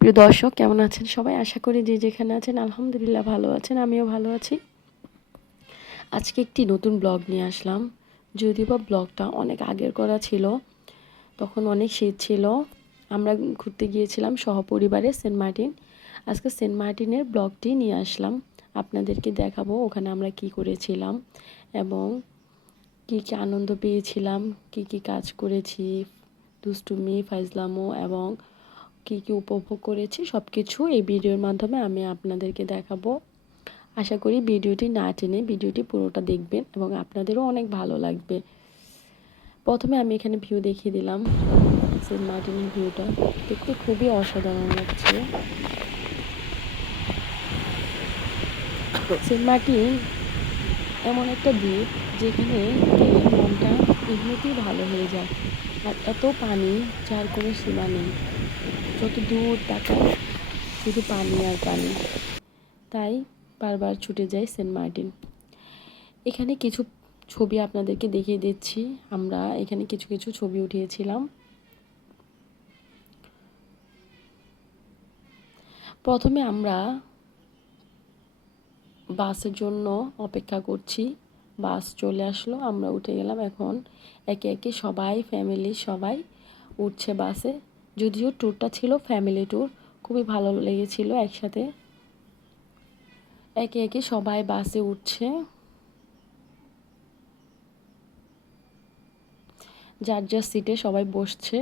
প্রিয় দর্শক, কেমন আছেন সবাই? আশা করি যে যেখানে আছেন আলহামদুলিল্লাহ ভালো আছেন। আমিও ভালো আছি। আজকে একটি নতুন ব্লগ নিয়ে আসলাম। যদিও বা ব্লগটা অনেক আগের করা ছিল, তখন অনেক শীত ছিল। আমরা ঘুরতে গিয়েছিলাম সহপরিবারে সেন্ট মার্টিন। আজকে সেন্ট মার্টিনের ব্লগটি নিয়ে আসলাম, আপনাদেরকে দেখাবো ওখানে আমরা কি করেছিলাম এবং কি কি আনন্দ পেয়েছিলাম, কি কি কাজ করেছি, দুষ্টুমি ফাইজলামো এবং কি কি উপভোগ করেছি সব কিছু এই ভিডিওর মাধ্যমে আমি আপনাদেরকে দেখাবো। আশা করি ভিডিওটি না টেনে ভিডিওটি পুরোটা দেখবেন এবং আপনাদেরও অনেক ভালো লাগবে। প্রথমে আমি এখানে ভিউ দেখিয়ে দিলাম, সেন্ট মার্টিনের ভিউটা দেখতে খুবই অসাধারণ লাগছে। সেন্ট মার্টিন এমন একটা দ্বীপ যেখানে গেলে মনটা এমনিতেই ভালো হয়ে যায়। আর এত পানি যার কোনো সীমা নেই, যত দূর তাকায় শুধু পানি আর পানি। তাই বারবার ছুটে যাই সেন্ট মার্টিন। এখানে কিছু ছবি আপনাদেরকে দেখিয়ে দিচ্ছি। আমরা এখানে কিছু কিছু ছবি উঠিয়েছিলাম। প্রথমে আমরা বাসের জন্য অপেক্ষা করছি। বাস চলে আসলো, আমরা উঠে গেলাম। এখন একে একে সবাই, ফ্যামিলি সবাই উঠছে বাসে। যদিও ট্যুরটা ছিল ফ্যামিলি ট্যুর, খুবই ভালো লেগেছিল একসাথে। একে একে সবাই বাসে উঠছে, যার যার সিটে সবাই বসছে।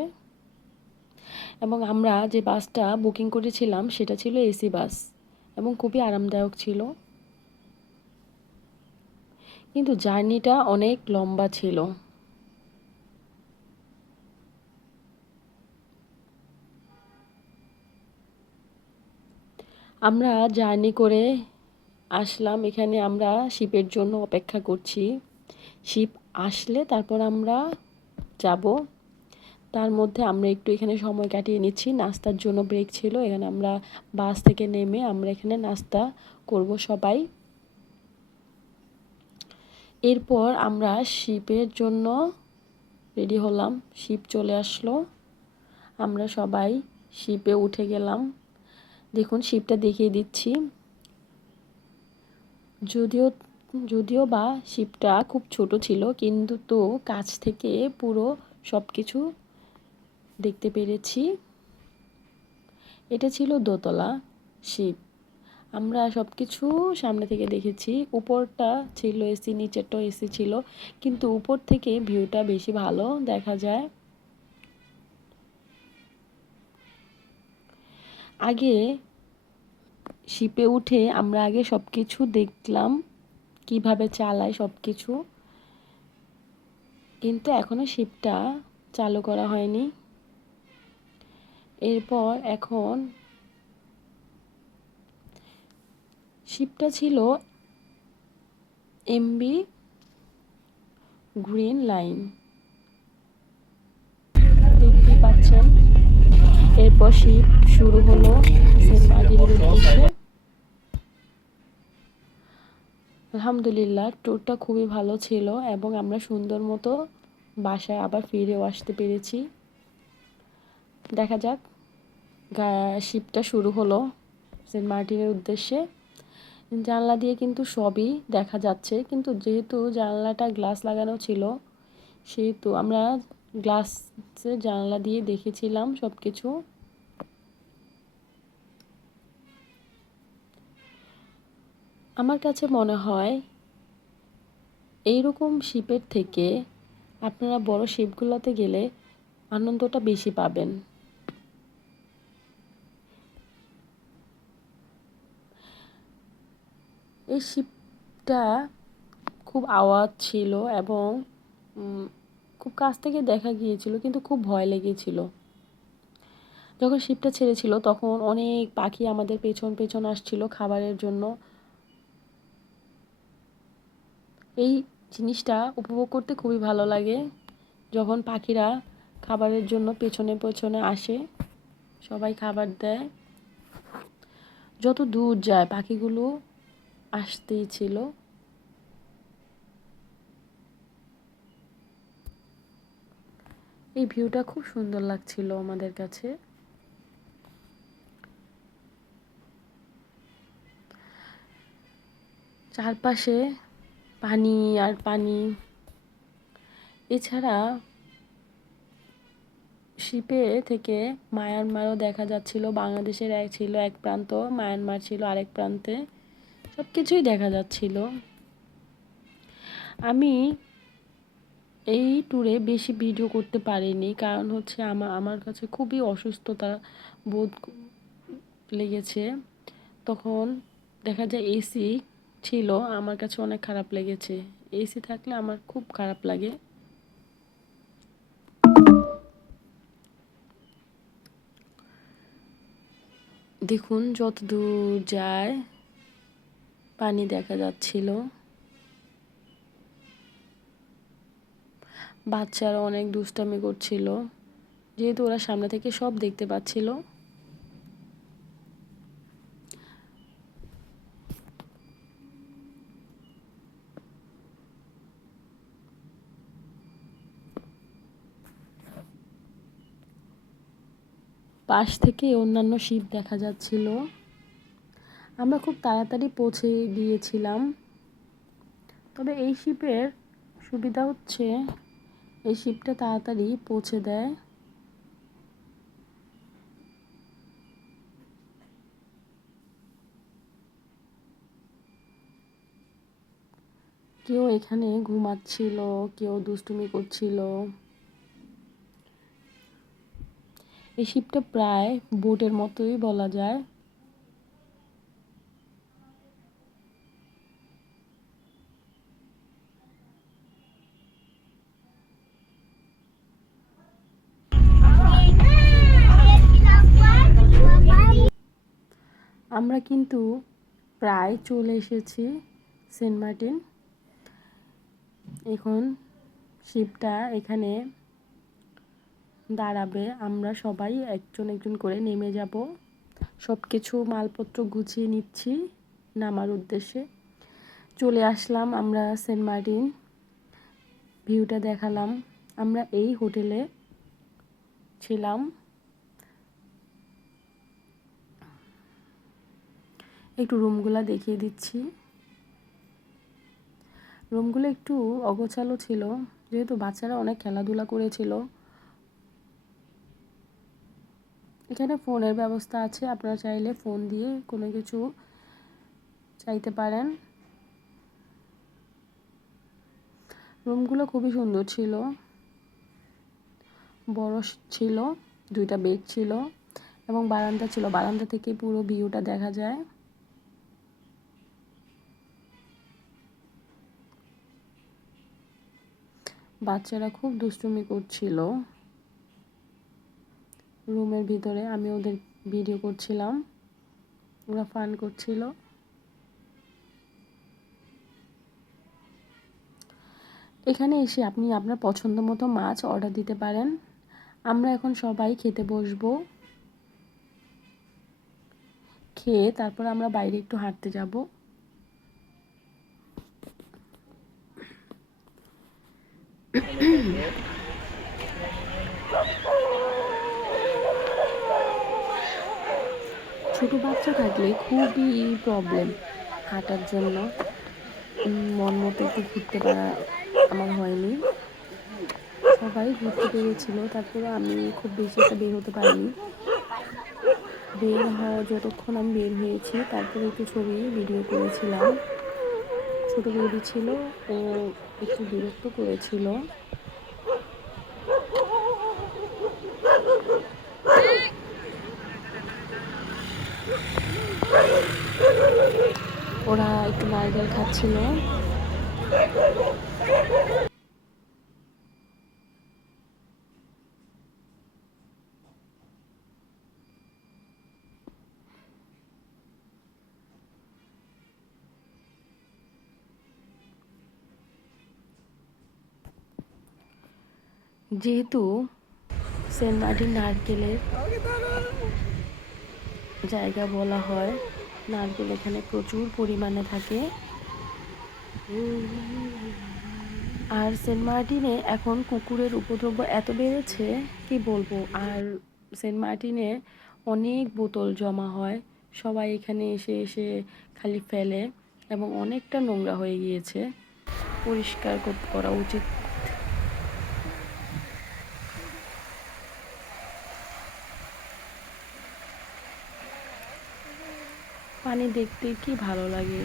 এবং আমরা যে বাসটা বুকিং করেছিলাম সেটা ছিল এসি বাস এবং খুবই আরামদায়ক ছিল, কিন্তু জার্নিটা অনেক লম্বা ছিল। আমরা জার্নি করে আসলাম এখানে, আমরা শিপের জন্য অপেক্ষা করছি। শিপ আসলে তারপর আমরা যাব। তার মধ্যে আমরা একটু এখানে সময় কাটিয়ে নিচ্ছি। নাস্তার জন্য ব্রেক ছিল, এখানে আমরা বাস থেকে নেমে আমরা এখানে নাস্তা করব সবাই। এরপর আমরা শিপের জন্য রেডি হলাম। শিপ চলে আসলো, আমরা সবাই শিপে উঠে গেলাম। দেখুন শিপটা দেখিয়ে দিচ্ছি। যদিও যদিও বা শিপটা খুব ছোট ছিল, কিন্তু তো কাছ থেকে পুরো সব কিছু দেখতে পেরেছি। এটা ছিল দোতলা শিপ। আমরা সব কিছু সামনে থেকে দেখেছি। উপরটা ছিল এসি, নিচেরটাও এসি ছিল, কিন্তু উপর থেকে ভিউটা বেশি ভালো দেখা যায়। আগে শিপে উঠে আমরা আগে সব কিছু দেখলাম, কিভাবে চালায় সব কিছু, কিন্তু এখনো শিপটা চালু করা হয়নি। এরপর এখন শিপটা ছিল এমবি গ্রিন লাইন, দেখতেই পাচ্ছেন। এরপর শিপ শুরু হলো সেন্ট মার্টিনের উদ্দেশ্যে। আলহামদুলিল্লাহ ট্যুরটা খুবই ভালো ছিল এবং আমরা সুন্দর মতো বাসায় আবার ফিরেও আসতে পেরেছি। দেখা যাক, শিপটা শুরু হলো সেন্ট মার্টিনের উদ্দেশ্যে। জানলা দিয়ে কিন্তু সবই দেখা যাচ্ছে, কিন্তু যেহেতু জানলাটা গ্লাস লাগানো ছিল সেহেতু আমরা গ্লাসে জানলা দিয়ে দেখেছিলাম সব কিছু। আমার কাছে মনে হয় এইরকম শিপের থেকে আপনারা বড় শিপগুলোতে গেলে আনন্দটা বেশি পাবেন। এই শিপটা খুব আওয়াজ ছিল এবং খুব কাছ থেকে দেখা গিয়েছিল, কিন্তু খুব ভয় লেগেছিল। যখন শিপটা ছেড়েছিল তখন অনেক পাখি আমাদের পেছন পেছন আসছিল খাবারের জন্য। এই জিনিসটা উপভোগ করতে খুবই ভালো লাগে, যখন পাখিরা খাবারের জন্য পেছনে পেছনে আসে, সবাই খাবার দেয়। যত দূর যায় পাখিগুলো আসতেই ছিল। এই ভিউটা খুব সুন্দর লাগছিল আমাদের কাছে। চারপাশে পানি আর পানি। এছাড়া শিপে থেকে মায়ানমারও দেখা যাচ্ছিল। বাংলাদেশের ছিল এক প্রান্ত, মায়ানমার ছিল আরেক প্রান্তে, সব কিছুই দেখা যাচ্ছিল। আমি এই ট্যুরে বেশি ভিডিও করতে পারিনি, কারণ হচ্ছে আমার কাছে খুবই অসুস্থতা বোধ লেগেছে। তখন দেখা যায় এসি ছিল, আমার কাছে অনেক খারাপ লেগেছে। এসি থাকলে আমার খুব খারাপ লাগে। দেখুন যত দূর যায় পানি দেখা যাচ্ছিল। বাচ্চারা অনেক দুষ্টামি করছিল, যেহেতু ওরা সামনে থেকে সব দেখতে পাচ্ছিল। পাশ থেকে অন্যান্য শিপ দেখা যাচ্ছিল। আমরা খুব তাড়াতাড়ি পৌঁছে গিয়েছিলাম। তবে এই শিপের সুবিধা হচ্ছে এই শিপটা তাড়াতাড়ি পৌঁছে দেয়। কেউ এখানে ঘুমাচ্ছিল, কেউ দুষ্টুমি করছিল। এই শিপটা প্রায় বোটের মতোই বলা যায়। আমরা কিন্তু প্রায় চলে এসেছি সেন্ট মার্টিন। এখন শিপটা এখানে দাঁড়াবে, আমরা সবাই একজন একজন করে নেমে যাব। সব কিছু মালপত্র গুছিয়ে নিচ্ছি নামার উদ্দেশ্যে। চলে আসলাম আমরা সেন্ট মার্টিন। ভিউটা দেখালাম। আমরা এই হোটেলে ছিলাম। একটু রুমগুলো দেখিয়ে দিচ্ছি। রুমগুলো একটু অগোছালো ছিল, যেহেতু বাচ্চারা অনেক খেলাধুলা করেছিল। এখানে ফোনের ব্যবস্থা আছে, আপনারা চাইলে ফোন দিয়ে কোনো কিছু চাইতে পারেন। রুমগুলো খুবই সুন্দর ছিল, বড় ছিল, 2টা বেড ছিল এবং বারান্দা ছিল। বারান্দা থেকে পুরো ভিউটা দেখা যায়। বাচ্চারা খুব দুষ্টুমি করছিল রুমের ভিতরে। আমি ওদের ভিডিও করছিলাম, ওরা ফান করছিল। এখানে এসে আপনি আপনার পছন্দ মতো মাছ অর্ডার দিতে পারেন। আমরা এখন সবাই খেতে বসবো। খেয়ে তারপর আমরা বাইরে একটু হাঁটতে যাব। ছোট বাচ্চা থাকলে খুবই প্রবলেম হাঁটার জন্য। মন মতো একটু ঘুরতে পারা আমার হয়নি। সবাই ঘুরতে পেরেছিল, তারপরে আমি খুব বেশি একটা বের হতে পারিনি। বের হওয়া যতক্ষণ আমি বের হয়েছি, তারপরে একটু ছবি ভিডিও করেছিলাম। ছোট বেবি ছিল, ও একটু বিরক্ত করেছিল। ওরা একটু নারকেল খাচ্ছিল। যেহেতু সেন্ট মার্টিন নারকেলের জায়গা বলা হয়, নারকেল এখানে প্রচুর পরিমাণে থাকে। আর সেন্ট মার্টিনে এখন কুকুরের উপদ্রব এত বেড়েছে কি বলবো। আর সেন্ট মার্টিনে অনেক বোতল জমা হয়, সবাই এখানে এসে এসে খালি ফেলে। এবং অনেকটা নোংরা হয়ে গিয়েছে, পরিষ্কার করা উচিত। পানি দেখতে কি ভালো লাগে।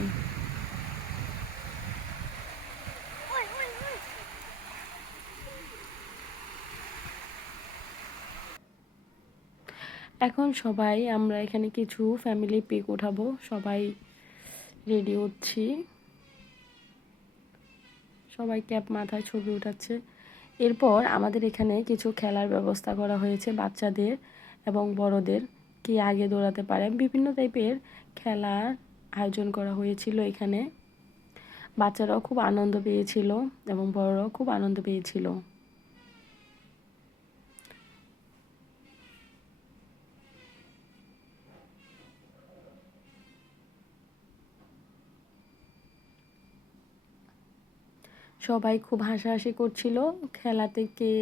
এখন সবাই আমরা এখানে কিছু ফ্যামিলি পিক উঠাবো, সবাই রেডি হচ্ছি, সবাই ক্যাপ মাথায় ছবি উঠাচ্ছে। এরপর আমাদের এখানে কিছু খেলার ব্যবস্থা করা হয়েছে বাচ্চাদের এবং বড়দের, কে আগে দৌড়াতে পারে, বিভিন্ন টাইপের খেলার আয়োজন করা হয়েছিল এখানে। বাচ্চারাও খুব আনন্দ পেয়েছিল এবং বড়রাও খুব আনন্দ পেয়েছিল। সবাই খুব হাসাহাসি করছিল, খেলাতে কে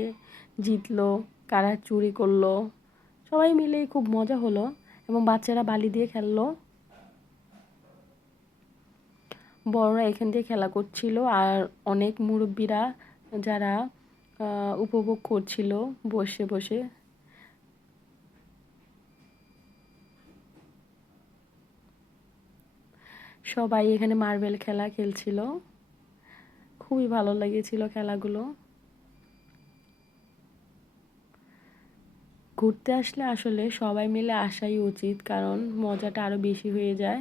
জিতলো, কারা চুরি করলো, সবাই মিলে খুব মজা হলো এবং বাচ্চারা বালি দিয়ে খেললো, বড়রা এখান দিয়ে খেলা করছিল, আর অনেক মুরব্বীরা যারা উপভোগ করছিল বসে বসে। সবাই এখানে মার্বেল খেলা খেলছিল, খুবই ভালো লেগেছিল খেলাগুলো। ঘুরতে আসলে আসলে সবাই মিলে আসাই উচিত, কারণ মজাটা আরো বেশি হয়ে যায়।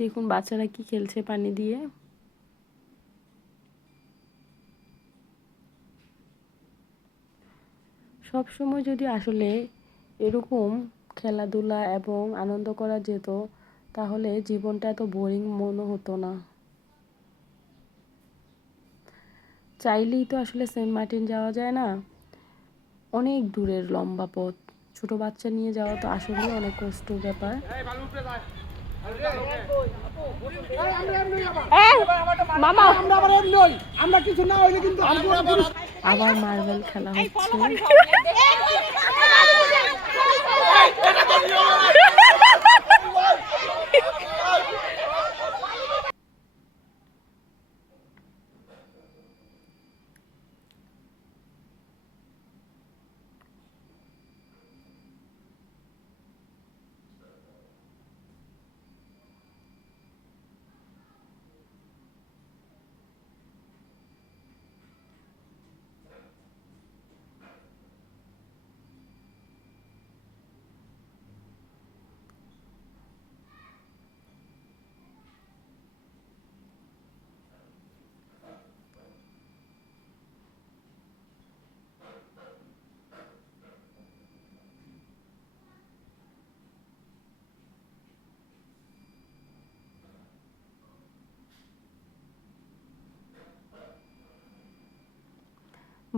দেখুন বাচ্চারা কি খেলছে পানি দিয়ে। সব সময় যদি আসলে এরকম খেলাধুলা এবং আনন্দ করা যেত, তাহলে জীবনটা এত বোরিং মনে হতো না। চাইলেই তো আসলে সেন্ট মার্টিন যাওয়া যায় না, অনেক দূরের লম্বা পথ, ছোট বাচ্চা নিয়ে যাওয়া তো আসলে অনেক কষ্টের ব্যাপার। আবার মার্বেল খেলা হচ্ছে।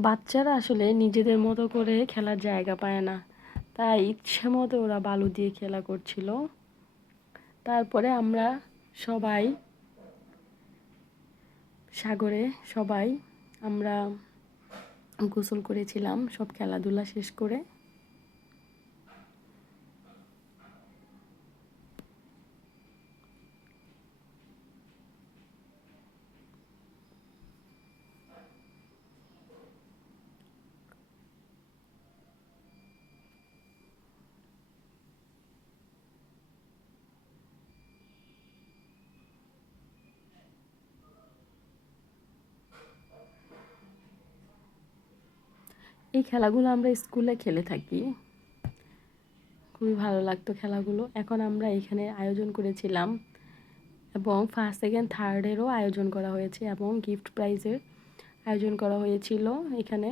বাচ্চারা আসলে নিজেদের মতো করে খেলার জায়গা পায় না, তাই ইচ্ছে মতো ওরা বালু দিয়ে খেলা করছিল। তারপরে আমরা সবাই সাগরে সবাই আমরা গোসল করেছিলাম সব খেলাধুলা শেষ করে। এই খেলাগুলো আমরা স্কুলে খেলে থাকি, খুবই ভালো লাগতো খেলাগুলো। এখন আমরা এখানে আয়োজন করেছিলাম এবং ফার্স্ট সেকেন্ড থার্ডেরও আয়োজন করা হয়েছে এবং গিফট প্রাইজের আয়োজন করা হয়েছিল এখানে।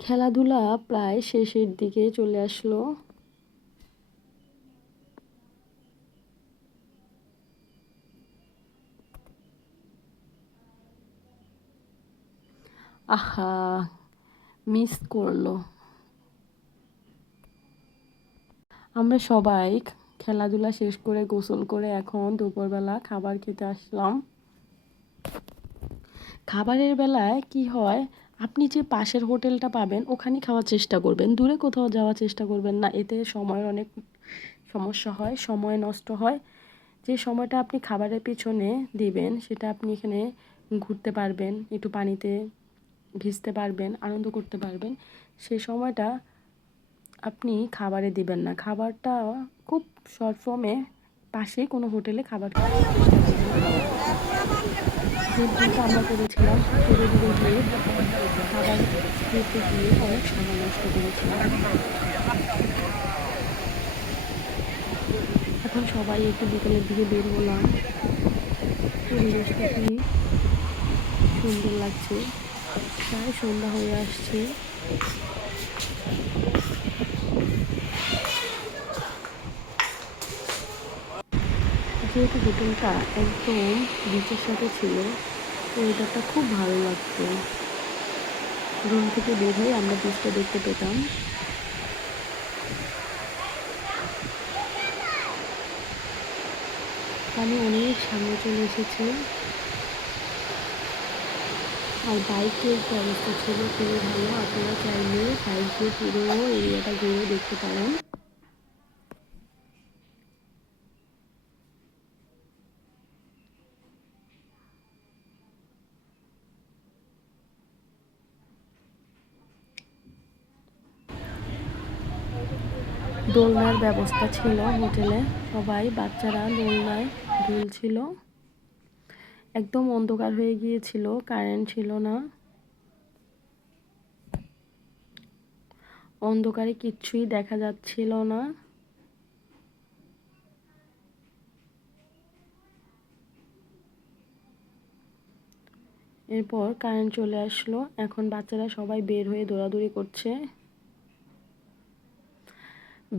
খেলাধুলা প্রায় শেষের দিকে চলে আসলো। আহা, মিস করলো। আমরা সবাই খেলাধুলা শেষ করে গোসল করে এখন দুপুরবেলা খাবার খেতে আসলাম। খাবারের বেলায় কি হয়, আপনি যে পাশের হোটেলটা পাবেন ওখানেই খাওয়ার চেষ্টা করবেন, দূরে কোথাও যাওয়ার চেষ্টা করবেন না। এতে সময়ের অনেক সমস্যা হয়, সময় নষ্ট হয়। যে সময়টা আপনি খাবারের পিছনে দিবেন সেটা আপনি এখানে ঘুরতে পারবেন, একটু পানিতে ভিজতে পারবেন, আনন্দ করতে পারবেন। সেই সময়টা আপনি খাবারে দিবেন না। খাবারটা খুব শর্ট ফর্মে পাশেই কোনো হোটেলে খাবার চেষ্টা করবেন খাওয়ার। যে ভুলটা আমরা করেছিলাম, দূরে দূরে গিয়ে খাবার খেতে গিয়ে অনেক সময় নষ্ট করেছিলাম। এখন সবাই একটু বিকেলের দিকে বের হলাম। পরিবেশটা কি সুন্দর লাগছে, প্রায় সন্ধ্যা হয়ে আসছে। যেহেতু হোটেলটা একদম বিচের সাথে ছিল, ওয়েদারটা খুব ভালো লাগতো। রুম থেকে বের হয়ে আমরা বিচটা দেখতে পেতাম। পানি অনেক সামনে চলে এসেছে। আর বাইকের যে অবস্থা ছিল খুবই ভালো, আপনারা চাইলে বাইক দিয়ে পুরো এরিয়াটা ঘুরে দেখতে পারেন। দোলনার ব্যবস্থা ছিল হোটেলে, সবাই বাচ্চারা দোলনায় দুলছিল। একদম অন্ধকার হয়ে গিয়েছিল, কারেন্ট ছিল না, অন্ধকারে কিচ্ছুই দেখা যাচ্ছিল না। এরপর কারেন্ট চলে আসলো, এখন বাচ্চারা সবাই বের হয়ে দৌড়াদৌড়ি করছে।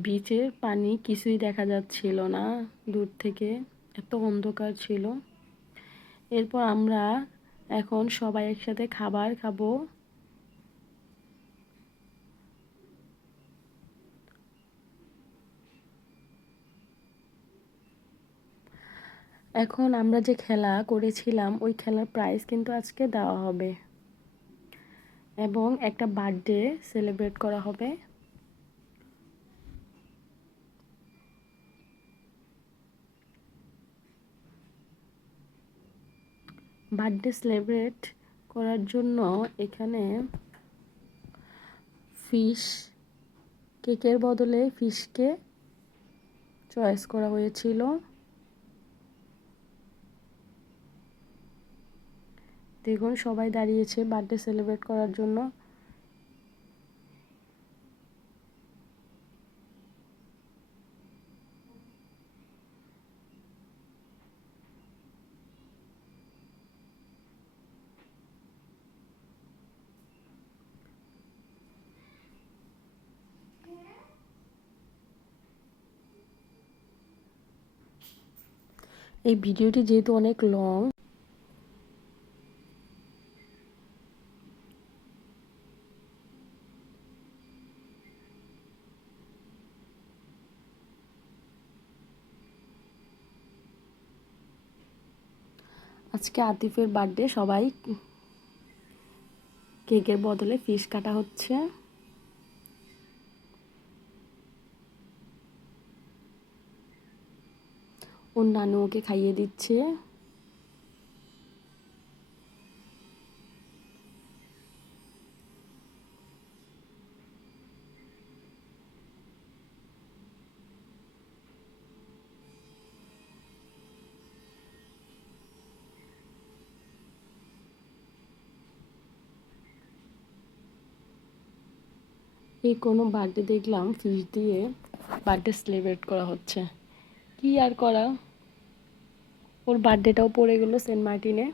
বিচের পানি কিছুই দেখা যাচ্ছিল না দূর থেকে, এত অন্ধকার ছিল। এরপর আমরা এখন সবাই একসাথে খাবার খাবো। এখন আমরা যে খেলা করেছিলাম ওই খেলার প্রাইজ কিন্তু আজকে দেওয়া হবে এবং একটা বার্থডে সেলিব্রেট করা হবে। বার্থডে সেলিব্রেট করার জন্য এখানে ফিশ, কেকের বদলে ফিশকে চয়েস করা হয়েছিল। দেখুন সবাই দাঁড়িয়েছে বার্থডে সেলিব্রেট করার জন্য। এই ভিডিওটি যেহেতু অনেক লং, আজকে আতিফের বার্থডে, সবাই কেকের বদলে ফিশ কাটা হচ্ছে। ওর নানু ওকে খাইয়ে দিচ্ছে। এই কোনো বার্থডে দেখলাম ফিশ দিয়ে বার্থডে সেলিব্রেট করা হচ্ছে, কি আর করা। ওর বার্থডেটাও পড়ে গেল সেন্ট মার্টিনে।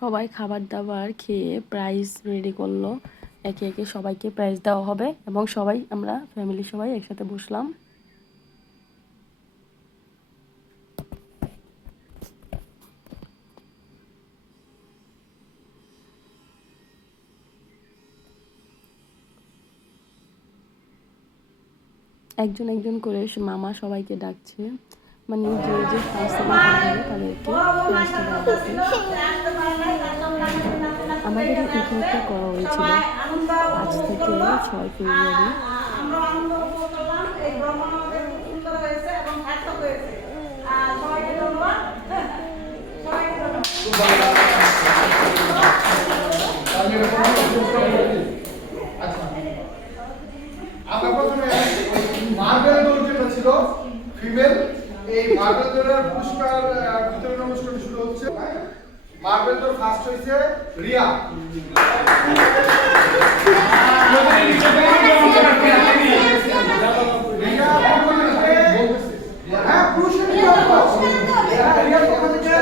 সবাই খাবার দাবার খেয়ে প্রাইজ রেডি করলো, একে একে সবাইকে প্রাইজ দেওয়া হবে এবং সবাই আমরা ফ্যামিলি সবাই একসাথে বসলাম। একজন একজন করে মামা সবাইকে ডাকছে, মানে যে যে ফার্স্ট সেকেন্ড হবে তাদেরকে প্রাইজটা দেওয়া হবে। আমাদের এই পিকনিকটা করা হয়েছিল 5 থেকে 6 ফেব্রুয়ারি। আমরা প্রথমে মার্বেল দৌড় যেটা ছিল ফিমেল, এই মার্বেল দৌড়ের পুরস্কার বিতরণ অনুষ্ঠান শুরু হচ্ছে। মার্বেল দৌড় ফার্স্ট হয়েছে রিয়া। হ্যাঁ পুরস্কার রিয়া পক্ষ থেকে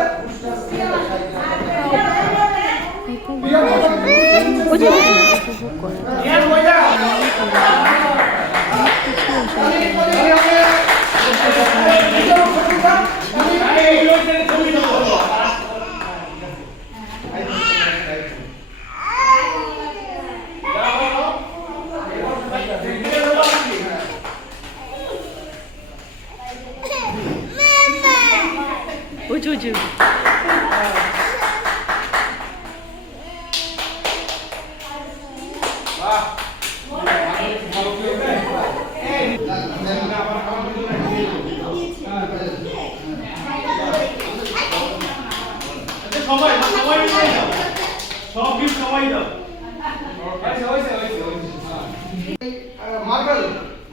Uju.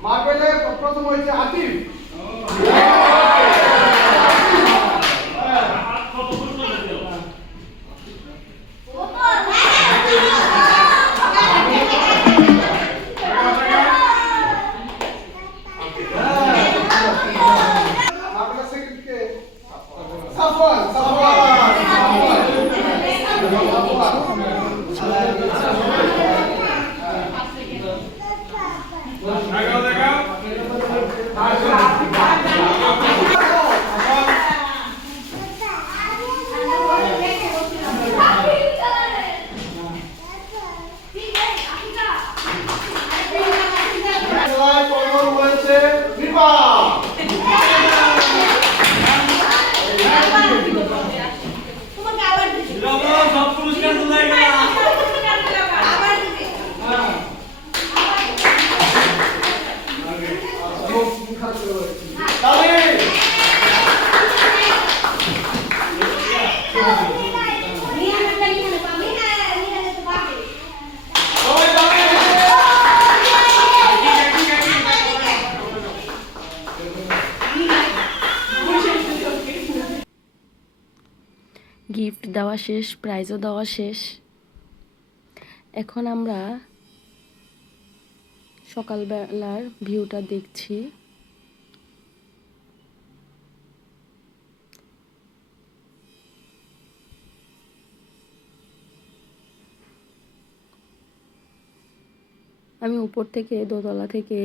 মার্বেলে প্রথম হয়েছে আতিফ। গিফট দেওয়া শেষ, প্রাইজও দেওয়া শেষ। এখন আমরা সকালবেলার ভিউটা দেখছি। আমি উপর থেকে দোতলা থেকে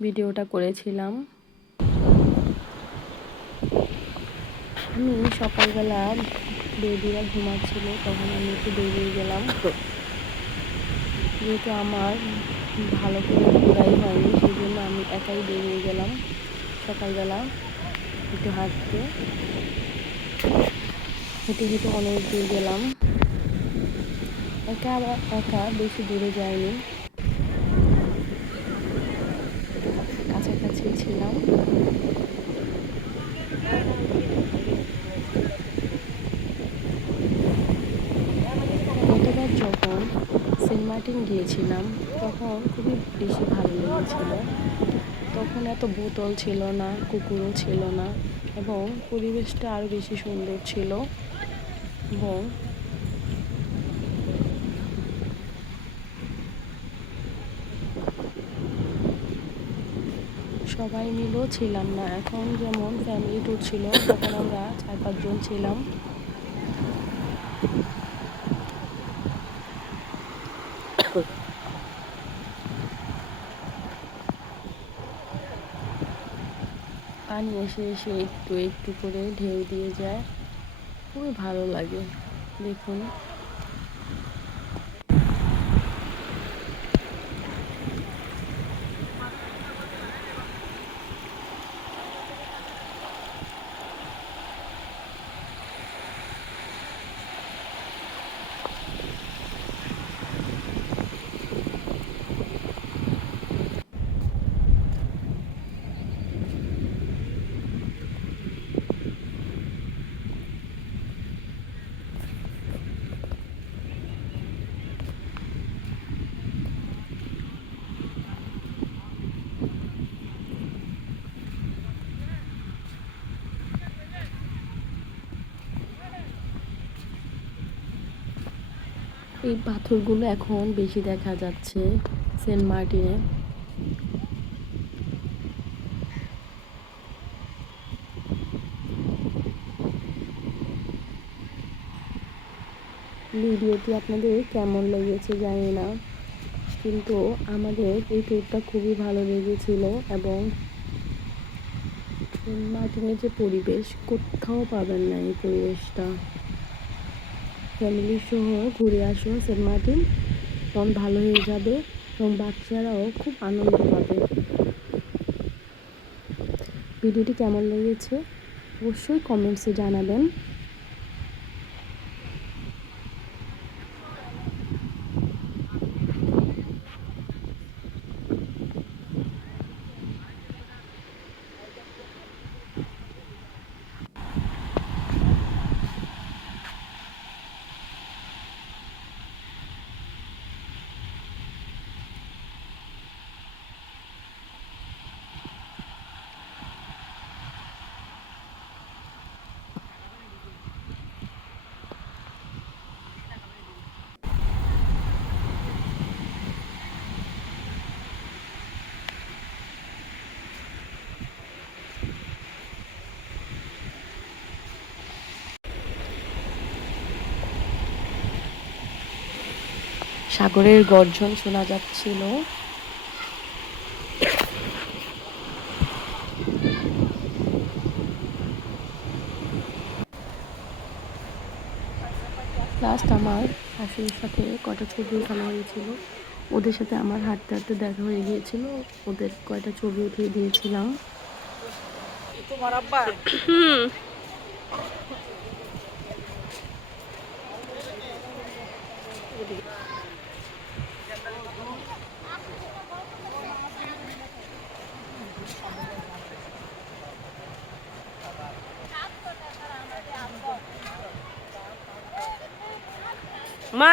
ভিডিওটা করেছিলাম। আমি সকালবেলা বেবিরা ঘুমাচ্ছিল, তখন আমি একটু বেরিয়ে গেলাম। যেহেতু আমার ভালো করে ঘোরাই হয়নি, সেই জন্য আমি একাই বেরিয়ে গেলাম সকালবেলা একটু হাঁটতে। হেঁটে হেঁটে অনেক দূর গেলাম, একা বেশি দূরে যাইনি, কাছাকাছি ছিলাম। গতবার যখন সেন্ট মার্টিন গিয়েছিলাম তখন খুবই বেশি ভালো লেগেছিল। তখন এত বোতল ছিল না, কুকুরও ছিল না, এবং পরিবেশটা আরও বেশি সুন্দর ছিল। এবং সবাই মিলেও ছিলাম না। এখন যেমন ফ্যামিলি ট্যুর ছিল, তখন আমরা 4-5 জন ছিলাম। পানি এসে এসে একটু একটু করে ঢেউ দিয়ে যায়, খুবই ভালো লাগে। দেখুন এই পাথরগুলো এখন বেশি দেখা যাচ্ছে সেন্ট মার্টিনে। ভিডিওটি আপনাদের কেমন লেগেছে জানি না, কিন্তু আমাদের এই ট্যুরটা খুবই ভালো লেগেছিল। এবং সেন্ট মার্টিনের যে পরিবেশ, কোথাও পাবেন না এই পরিবেশটা। ফ্যামিলি সহ ঘুরে আসুন সেন্ট মার্টিন, মন ভালো হয়ে যাবে এবং বাচ্চারাও খুব আনন্দ পাবে। ভিডিওটি কেমন লেগেছে অবশ্যই কমেন্টসে জানাবেন। সাগরের গর্জন শোনা যাচ্ছিল। লাস্ট আমার শাশুড়ির সাথে কয়টা ছবি ওঠানো হয়েছিল, ওদের সাথে আমার হাঁটতে হাঁটতে দেখা হয়ে গিয়েছিল, ওদের কয়টা ছবি উঠিয়ে দিয়েছিলাম। তোমার আব্বা মা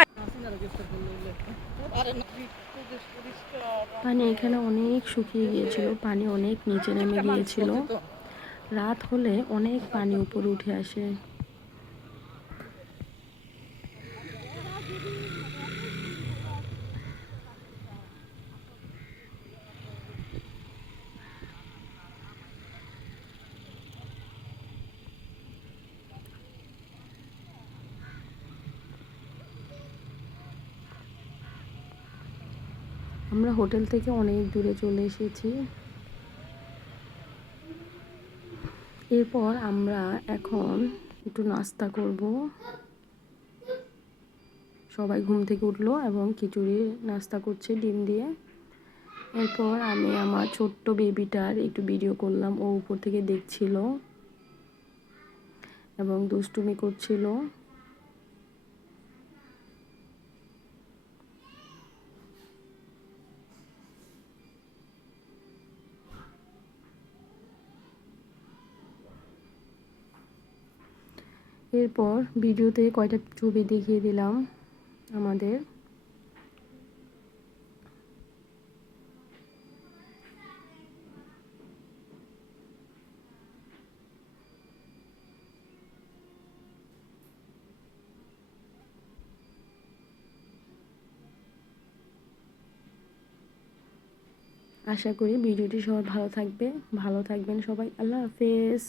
পানি এখানে অনেক শুকিয়ে গিয়েছিল, পানি অনেক নিচে নেমে গিয়েছিল। রাত হলে অনেক পানি উপরে উঠে আসে। আমরা হোটেল থেকে অনেক দূরে চলে এসেছি। এরপর আমরা এখন একটু নাস্তা করব। সবাই ঘুম থেকে উঠলো এবং খিচুড়ি নাস্তা করছে ডিম দিয়ে। এরপর আমি আমার ছোট্ট বেবিটার একটু ভিডিও করলাম, ও উপর থেকে দেখছিল এবং দুষ্টুমি করছিল। এরপর ভিডিওতে কয়টা ছবি দেখিয়ে দিলাম আমাদের। আশা করি ভিডিওটি সবাই ভালো থাকবেন সবাই। আল্লাহ হাফেজ।